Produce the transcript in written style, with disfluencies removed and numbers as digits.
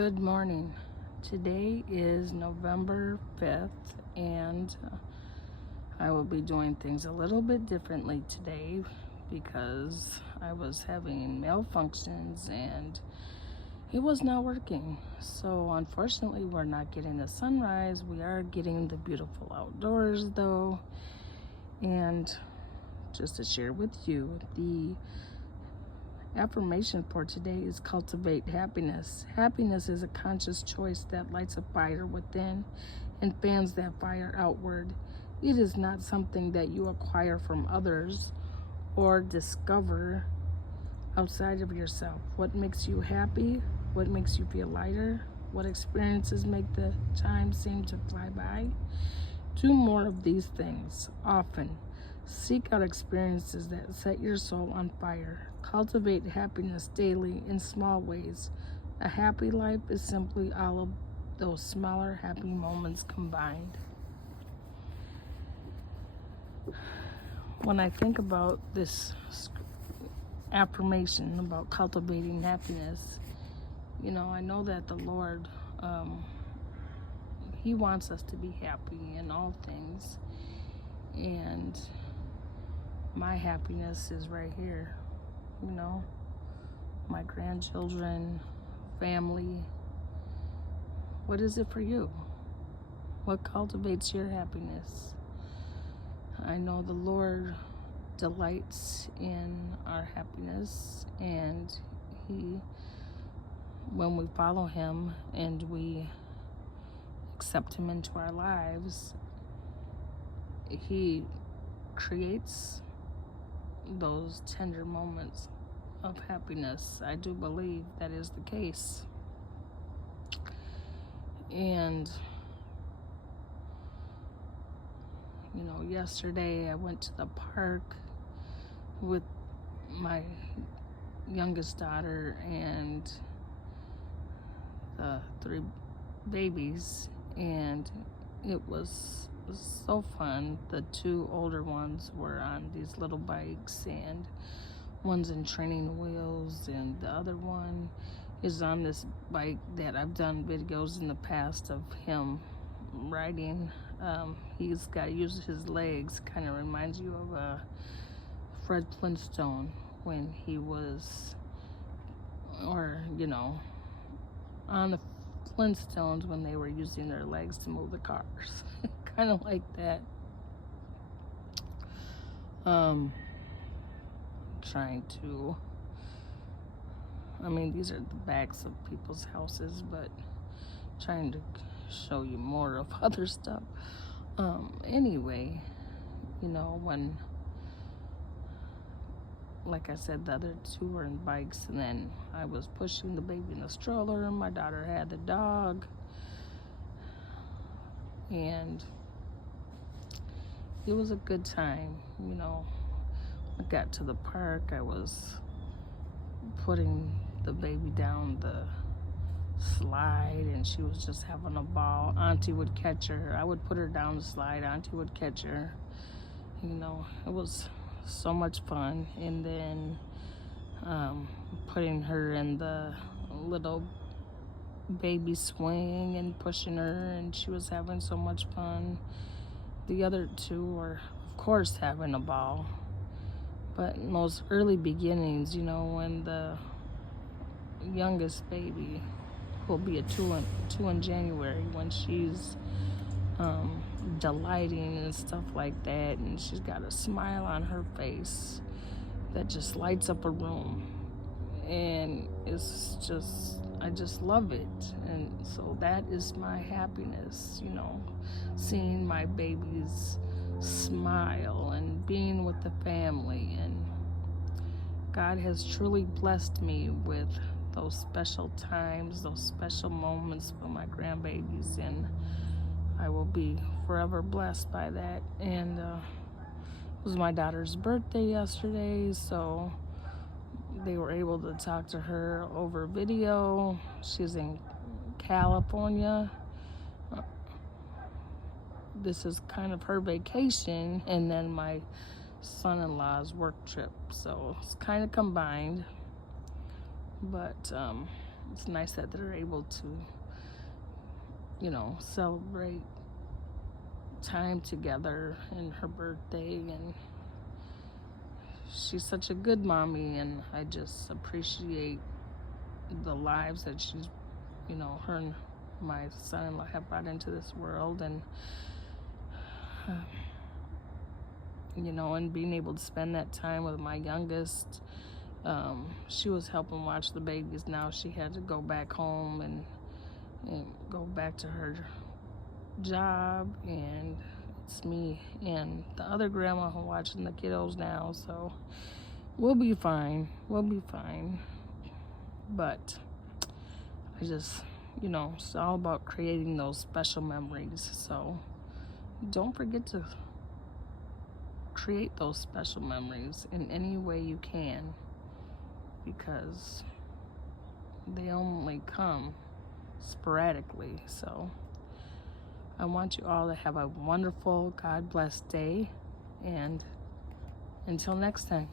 Good morning. Today is November 5th, and I will be doing things a little bit differently today because I was having malfunctions and it was not working. So, unfortunately, we're not getting the sunrise. We are getting the beautiful outdoors, though. And just to share with you, the affirmation for today is cultivate happiness. Happiness is a conscious choice that lights a fire within and fans that fire outward. It is not something that you acquire from others or discover outside of yourself. What makes you happy? What makes you feel lighter? What experiences make the time seem to fly by? Do more of these things often. Seek out experiences that set your soul on fire. Cultivate happiness daily in small ways. A happy life is simply all of those smaller happy moments combined. When I think about this affirmation about cultivating happiness, I know that the Lord, He wants us to be happy in all things. And my happiness is right here, my grandchildren, family. What is it for you? What cultivates your happiness? I know the Lord delights in our happiness, and when we follow Him and we accept Him into our lives, He creates those tender moments of happiness. I do believe that is the case. And yesterday I went to the park with my youngest daughter and the 3 babies, and it was so fun. The 2 older ones were on these little bikes, and one's in training wheels, and the other one is on this bike that I've done videos in the past of him riding. He's got to use his legs. Kind of reminds you of Fred Flintstone when he was, on the Flintstones when they were using their legs to move the cars. Kind of like that. Trying to, these are the backs of people's houses, but trying to show you more of other stuff. Anyway, when, like I said, the other 2 were in bikes, and then I was pushing the baby in the stroller, and my daughter had the dog, and it was a good time. I got to the park, I was putting the baby down the slide, and she was just having a ball. Auntie would catch her. I would put her down the slide, Auntie would catch her. It was so much fun. And then putting her in the little baby swing and pushing her, and she was having so much fun. The other 2 were, of course, having a ball. But in those early beginnings, when the youngest baby will be a 2 in January, when she's delighting and stuff like that, and she's got a smile on her face that just lights up a room, and it's just, I just love it. And so that is my happiness, seeing my babies smile and being with the family. And God has truly blessed me with those special times, those special moments with my grandbabies, and I will be forever blessed by that. And it was my daughter's birthday yesterday, so they were able to talk to her over video. She's in California. This is kind of her vacation, and then my son-in-law's work trip, so it's kind of combined. But it's nice that they're able to, celebrate time together and her birthday. And she's such a good mommy, and I just appreciate the lives that she's, her and my son-in-law have brought into this world. And and being able to spend that time with my youngest. She was helping watch the babies. Now she had to go back home and go back to her job, and it's me and the other grandma who watching the kiddos now. So we'll be fine. But I just, it's all about creating those special memories. So don't forget to create those special memories in any way you can, because they only come sporadically. So I want you all to have a wonderful, God-blessed day, and until next time.